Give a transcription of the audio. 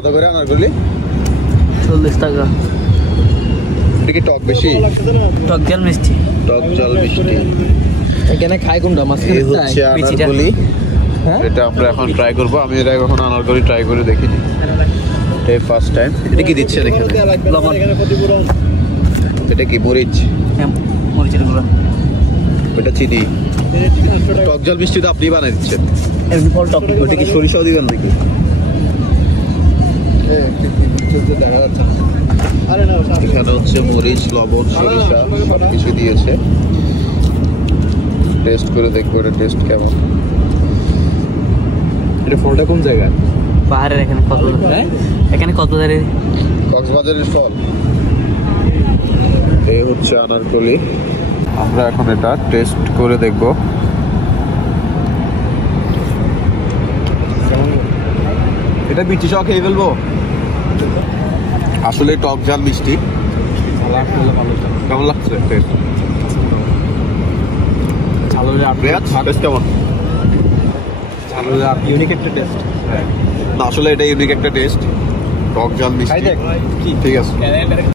কত করে আনারকলি? 40 টাকা। এটা কি টক বেশি? টক ঝাল মিষ্টি। টক ঝাল মিষ্টি। এখানে খাই কোনটা? এই হচ্ছে আনারকলি। এটা আমরা এখন ট্রাই করবো। আমি এর আগে কখনো আনারকলি ট্রাই করে দেখিনি, এটাই ফার্স্ট টাইম। এটা কি দিচ্ছেন এখানে? লবণ। এটা কি মরিচ? হ্যাঁ, মরিচের গুঁড়া। এটা চিনি। টক ঝাল মিষ্টি তো আপনি বানাই দিচ্ছেন? এমনি ফল টক। ওটা কি সরিষাও দিবেন নাকি? দেখা যাচ্ছে এখানে হচ্ছে মরিচ, লবণ, সরিষা সবকিছু দিয়েছে। টেস্ট করে দেখবো এটা টেস্ট কেমন। এটা ফলটা কোন জায়গায়? পাহাড়ের এখানে কক্সবাজার। এখানে কক্সবাজারের। কক্সবাজারের ফল। এই হচ্ছে আনারকলি। আমরা এখন এটা টেস্ট করে দেখব। এটা বিচি সহ খেয়ে ফেলবো। আসলে টক ঝাল মিষ্টি। কেমন লাগছে টেস্ট? কেমন? ইউনিক একটা টেস্ট। না আসলে এটা ইউনিক একটা টেস্ট, টক ঝাল মিষ্টি। ঠিক আছে।